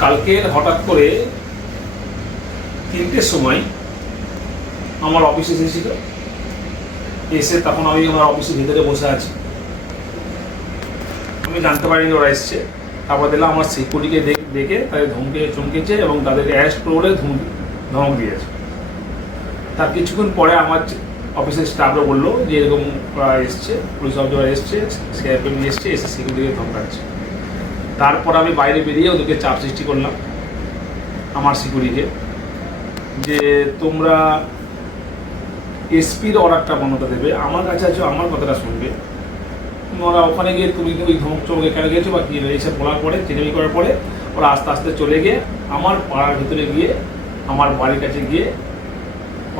কালকে হঠাৎ করে 3টের সময় আমার অফিসে এসেছিল। এসে তখন আমি আমার অফিসের ভিতরে বসে আছি, আমি জানতে পারিনি ওরা এসছে। তারপর দিলাম আমার সিকিউরিটিকে দেখে তাদের চমকেছে এবং তাদের অ্যারেস্ট করে ধমক দিয়েছে। তার কিছুক্ষণ পরে আমার অফিসের স্টাফরা বললো যে এরকম ওরা এসছে, পুলিশ অফিসার এসছে, সিআরপিএফ এসছে, এসে সিকিউরিটিকে ধমকাচ্ছে। তারপর আমি বাইরে বেরিয়ে ওদেরকে চাপ সৃষ্টি করলাম আমার সিকিউরিটিকে, যে তোমরা এসপির অর্ডারটা বন্ধ দেবে, আমার কাছে আছো, আমার কথাটা শুনবে। ওরা ওখানে গিয়ে তুমি ওই ধমক চমকে কেন গিয়েছো বা কী এসে বলার পরে চিনেমি করার পরে ওরা আস্তে আস্তে চলে গিয়ে আমার পাড়ার ভিতরে গিয়ে আমার বাড়ির কাছে গিয়ে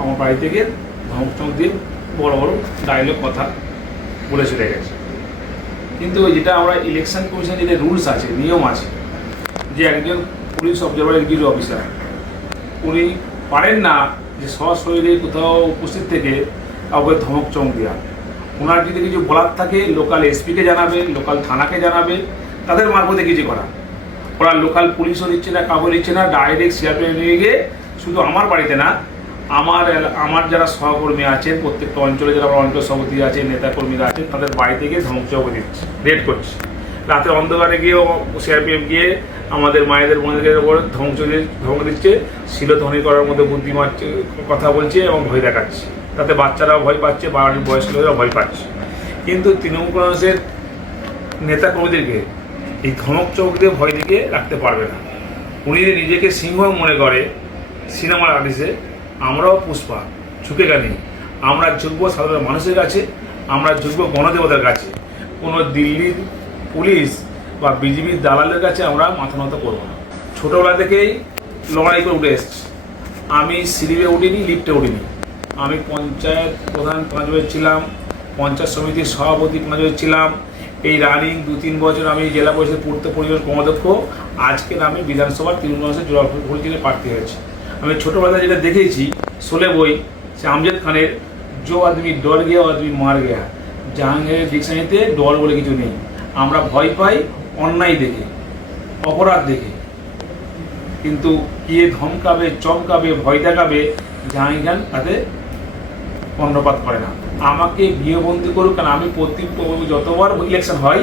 আমার বাড়ি থেকে ধমক চমক দিয়ে বড় বড় ডায়লগ কথা বলে চলে গেছে। কিন্তু ওই যেটা আমরা ইলেকশন কমিশনের যে রুলস আছে, নিয়ম আছে, যে একজন পুলিশ অবজারভার এক্সিকিউটিভ অফিসার উনি পারেন না যে সশরীরে কোথাও উপস্থিত থেকে কাউকে ধমক চমক দেওয়া। ওনার যদি কিছু বলার থাকে লোকাল এসপিকে জানাবে, লোকাল থানাকে জানাবে, তাদের মারফতে কিছু করা। ওরা লোকাল পুলিশও দিচ্ছে না, কাউকে দিচ্ছে না, ডাইরেক্ট সিআরপিএফ নিয়ে গিয়ে শুধু আমার বাড়িতে না, আমার যারা সহকর্মী আছেন প্রত্যেকটা অঞ্চলে যারা অঞ্চল সভাপতি আছেন, নেতাকর্মীরা আছেন, তাদের বাড়ি থেকে ধমক চমক দিচ্ছে, রেড করছে। রাতে অন্ধকারে গিয়েও সিআরপিএফ গিয়ে আমাদের মায়েদের বোনদের ওপর ধমক দিচ্ছে, শিলধ্বনি করার মধ্যে বুদ্ধি মারছে, কথা বলছে এবং ভয় দেখাচ্ছে। তাতে বাচ্চারাও ভয় পাচ্ছে, বাড়ির বয়স্ক লোকেরাও ভয় পাচ্ছে। কিন্তু তৃণমূল কংগ্রেসের নেতাকর্মীদেরকে এই ধমক চমক দিয়ে ভয় দেখিয়ে রাখতে পারবে না। উনি নিজেকে সিংহ মনে করে সিনেমার আর্টিস্টে, আমরাও পুষ্পা, ঝুঁকে গেনি। আমরা ঝুঁকবো সাধারণ মানুষের কাছে, আমরা ঝুঁকবো গণদেবতার কাছে। কোনো দিল্লির পুলিশ বা বিজেপির দালালের কাছে আমরা মাথা নত করবো না। ছোটোবেলা থেকেই লড়াই করে উঠে এসছি। আমি সিঁড়িতে উঠিনি, লিফটে উঠিনি। আমি পঞ্চায়েত প্রধান 5 বছর ছিলাম, পঞ্চায়েত সমিতির সভাপতি 5 বছর ছিলাম। এই রানিং 2-3 বছর আমি জেলা পরিষদ পূর্ত পরিবার কর্মাধ্যক্ষ। আজকের আমি বিধানসভার তৃণমূল কংগ্রেসের জোড়া পরিচিত প্রার্থী হয়েছি। আমি ছোটোবেলায় যেটা দেখেছি, শোলে বই সে আমজাদ খানের জো আদমি ডর গিয়া ও আদমি মার গিয়া, জাহাঙ্গীরের ডিকশনারিতে ডর বলে কিছু নেই। আমরা ভয় পাই অন্যায় দেখে, অপরাধ দেখে, কিন্তু কে ধমকাবে, চমকাবে, ভয় দেখাবে, জাহাঙ্গীর খান তাতে কর্ণপাত করে না। আমাকে গৃহবন্দী করুক, কারণ আমি যতবার ইলেকশন হয়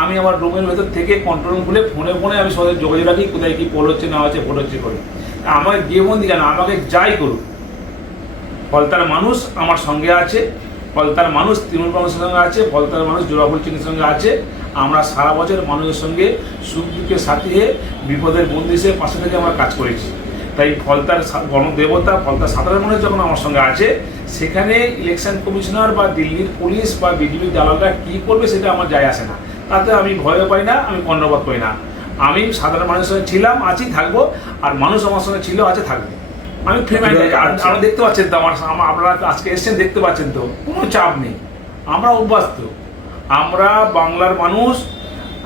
আমি আমার রুমের ভেতর থেকে কন্ট্রোল রুম খুলে ফোনে আমি সবাই যোগাযোগ রাখি, কোথায় কী পোল হচ্ছে না হচ্ছে, ভোট হচ্ছে করি। আমাকে গৃহবন্দী কেন, আমাকে যাই করুক, ফলতার মানুষ আমার সঙ্গে আছে, ফলতার মানুষ তৃণমূল কংগ্রেসের সঙ্গে আছে, ফলতার মানুষ জোড়াফুল চিহ্নের সঙ্গে আছে। আমরা সারা বছর মানুষের সঙ্গে সুখ দুঃখের সাথী হয়ে বিপদের বন্ধু হিসেবে পাশে থেকে আমরা কাজ করেছি। তাই ফলতার গণদেবতা, ফলতার সাধারণ মানুষ যখন আমার সঙ্গে আছে, সেখানে ইলেকশন কমিশনার বা দিল্লির পুলিশ বা বিজেপির দালালরা কী করবে সেটা আমার যায় আসে না। তাতে আমি ভয় পাই না, আমি কর্ণপাত করি না। আমি সাধারণ মানুষের সঙ্গে ছিলাম, আছি, থাকবো, আর মানুষ আমার সঙ্গে ছিল, আছে, থাকবে। আমি আপনারা দেখতে পাচ্ছেন তো, আপনারা আজকে এসছেন, দেখতে পাচ্ছেন তো, কোনো চাপ নেই। আমরা অভ্যস্ত, আমরা বাংলার মানুষ,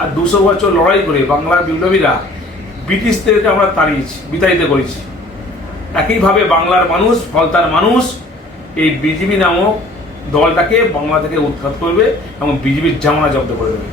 আর 200 বছর লড়াই করে বাংলার বিপ্লবীরা ব্রিটিশদেরকে আমরা তাড়িয়েছি, বিতাড়িত করেছি। একইভাবে বাংলার মানুষ, ফলতার মানুষ এই বিজেপি নামক দলটাকে বাংলা থেকে উৎখাত করবে এবং বিজেপির জামানা জব্দ করে দেবে।